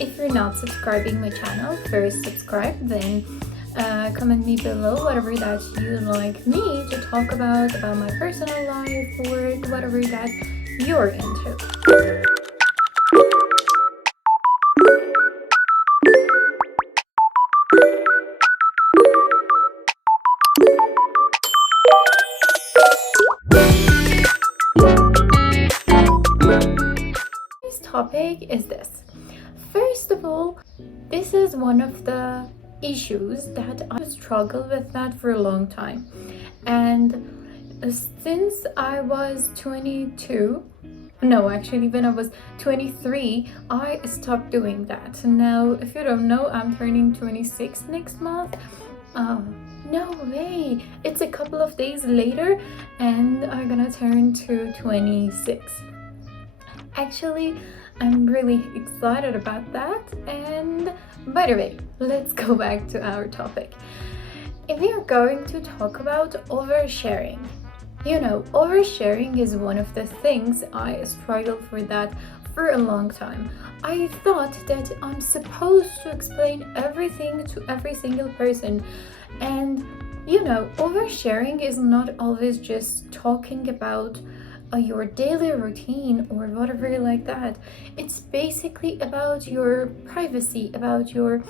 If you're not subscribing my channel, first subscribe, then comment me below whatever that you'd like me to talk about my personal life, or whatever that you're into. Today's topic is this. First of all, this is one of the issues that I struggle with that for a long time, and since I was 22, no, actually when I was 23, I stopped doing that. Now, if you don't know, I'm turning 26 next month. No way, it's a couple of days later and I'm gonna turn to 26. Actually, I'm really excited about that. And by the way, let's go back to our topic. If we are going to talk about oversharing, oversharing is one of the things I struggled for that for a long time. I thought that I'm supposed to explain everything to every single person. And oversharing is not always just talking about your daily routine or whatever like that. It's basically about your privacy, about your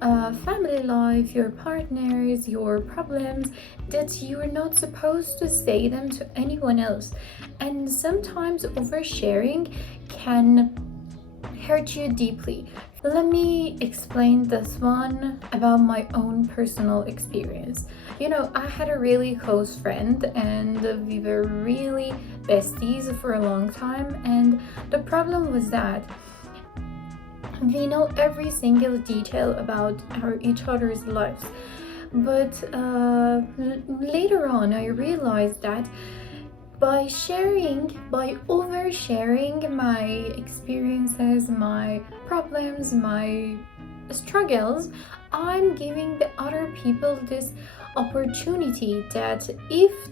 family life, your partners, your problems, that you're not supposed to say them to anyone else. And sometimes oversharing can hurt you deeply. Let me explain this one about my own personal experience. I had a really close friend and we were really besties for a long time, and the problem was that we know every single detail about each other's lives. But later on I realized that by oversharing my experiences, my problems, my struggles, I'm giving the other people this opportunity that if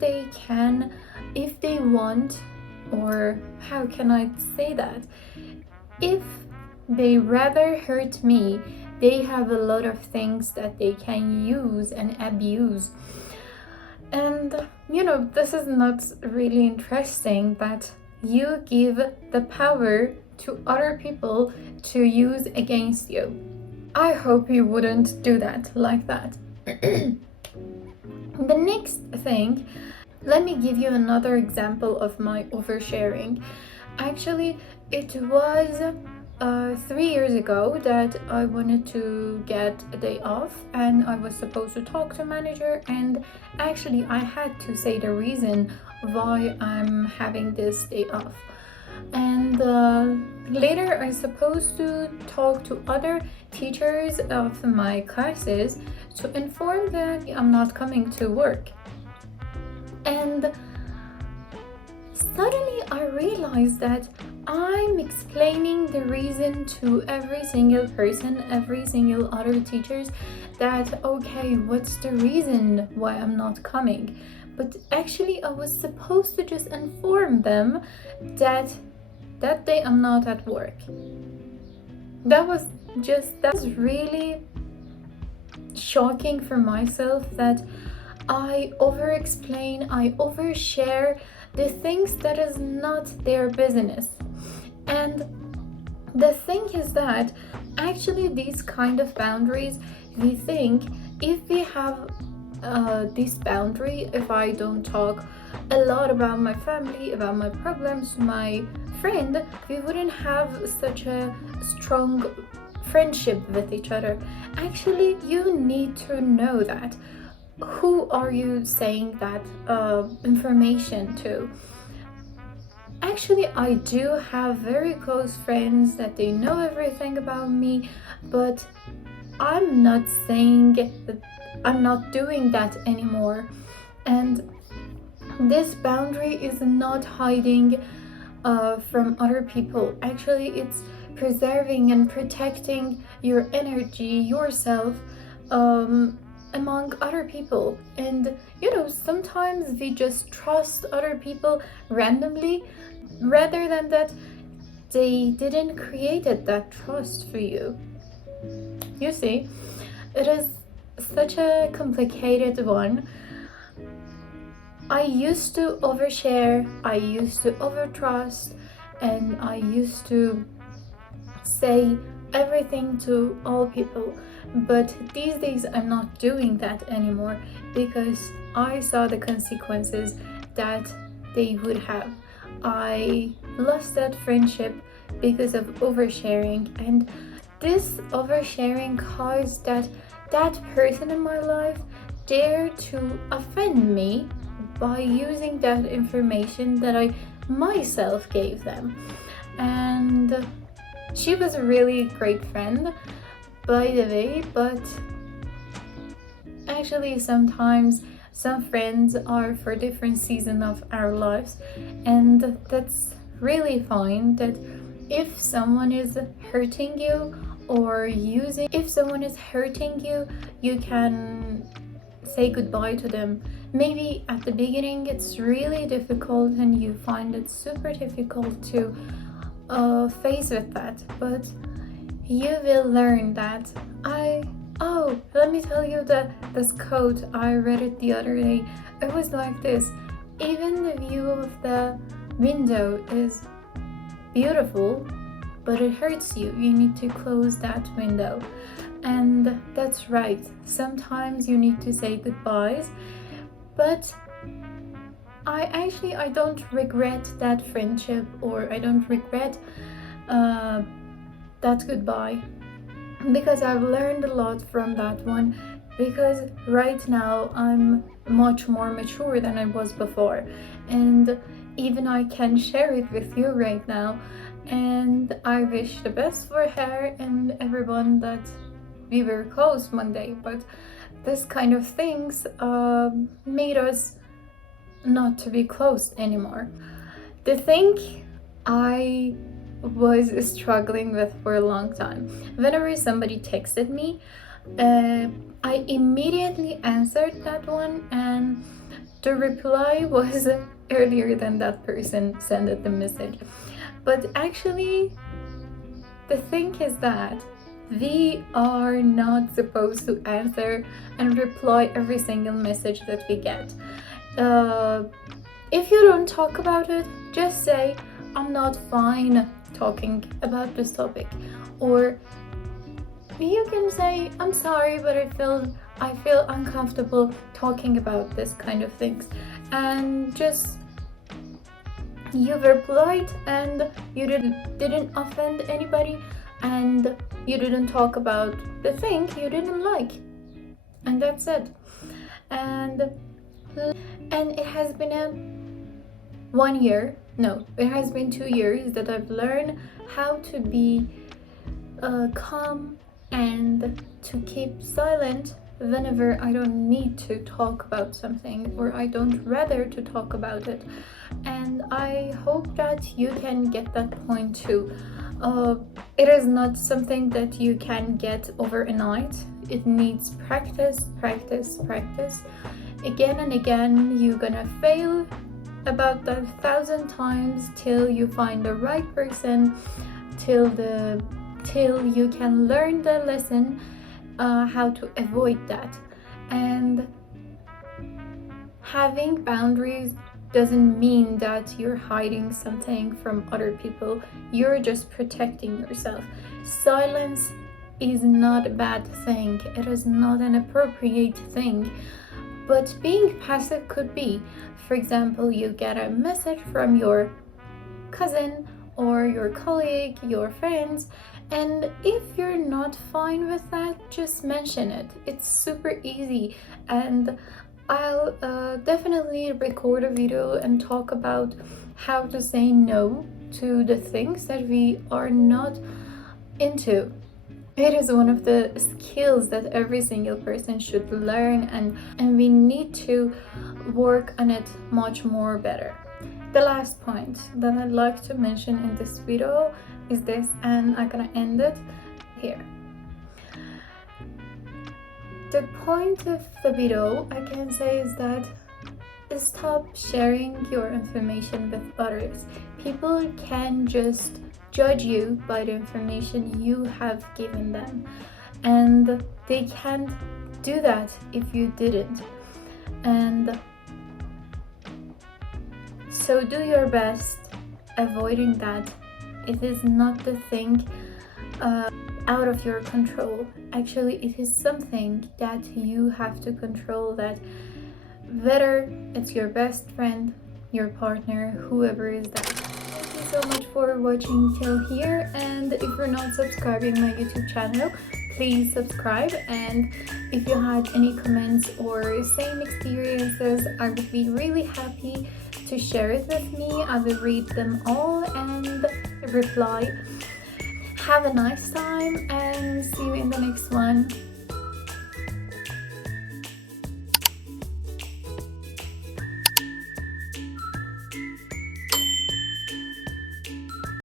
they want, or how can I say that? If they rather hurt me, they have a lot of things that they can use and abuse. And this is not really interesting, that you give the power to other people to use against you. I hope you wouldn't do that like that. The next thing, let me give you another example of my oversharing. Actually, it was 3 years ago that I wanted to get a day off, and I was supposed to talk to manager, and actually I had to say the reason why I'm having this day off. And later I supposed to talk to other teachers of my classes to inform them I'm not coming to work. And suddenly I realized that I'm explaining the reason to every single person, every single other teachers, that okay, what's the reason why I'm not coming? But actually I was supposed to just inform them that that day I'm not at work. That was really shocking for myself, that I over-explain, I overshare the things that is not their business. And the thing is that actually these kind of boundaries, we think if we have this boundary, if I don't talk a lot about my family, about my problems to my friend, we wouldn't have such a strong friendship with each other. Actually, you need to know that. Who are you saying that information to? Actually, I do have very close friends that they know everything about me, but I'm not saying that I'm not doing that anymore. And this boundary is not hiding from other people. Actually, it's preserving and protecting your energy, yourself, among other people. And sometimes we just trust other people randomly, rather than that they didn't created that trust for you. You see, it is such a complicated one. I used to overshare, I used to overtrust, and I used to say everything to all people. But these days I'm not doing that anymore because I saw the consequences that they would have. I lost that friendship because of oversharing, and this oversharing caused that person in my life dare to offend me by using that information that I myself gave them. And she was a really great friend, by the way, but actually sometimes some friends are for different season of our lives, and that's really fine. That if someone is hurting you or using if someone is hurting you, you can say goodbye to them. Maybe at the beginning it's really difficult and you find it super difficult to face with that, but you will learn that. Let me tell you that this quote, I read it the other day. It was like this: even the view of the window is beautiful, but it hurts you. You need to close that window. And that's right. Sometimes you need to say goodbyes, but I don't regret that friendship, or I don't regret that goodbye, because I've learned a lot from that one. Because right now I'm much more mature than I was before, and even I can share it with you right now. And I wish the best for her and everyone that we were close one day. But this kind of things made us not to be close anymore. The thing I was struggling with for a long time, whenever somebody texted me, I immediately answered that one, and the reply was earlier than that person sent the message. But actually, the thing is that we are not supposed to answer and reply every single message that we get. If you don't talk about it, just say, I'm not fine talking about this topic. Or you can say, I'm sorry, but I feel uncomfortable talking about this kind of things. And just you were polite and you didn't offend anybody, and you didn't talk about the thing you didn't like. And that's it. And it has been it has been 2 years that I've learned how to be calm and to keep silent whenever I don't need to talk about something, or I don't rather to talk about it. And I hope that you can get that point too. It is not something that you can get overnight. It needs practice. Again and again, you're gonna fail about 1,000 times till you find the right person, till you can learn the lesson, how to avoid that. And having boundaries doesn't mean that you're hiding something from other people. You're just protecting yourself. Silence is not a bad thing. It is not an appropriate thing. But being passive could be. For example, you get a message from your cousin or your colleague, your friends, and if you're not fine with that, just mention it. It's super easy, and I'll definitely record a video and talk about how to say no to the things that we are not into. It is one of the skills that every single person should learn, and we need to work on it much more better. The last point that I'd like to mention in this video is this, and I'm gonna end it here. The point of the video, I can say, is that stop sharing your information with others. People can just judge you by the information you have given them, and they can't do that if you didn't. And so do your best avoiding that. It is not the thing out of your control. Actually, it is something that you have to control, that whether it's your best friend, your partner, whoever is that. Thank you so much for watching till here, and if you're not subscribing my YouTube channel, please subscribe. And if you had any comments or same experiences, I would be really happy to share it with me. I will read them all and reply. Have a nice time and see you in the next one.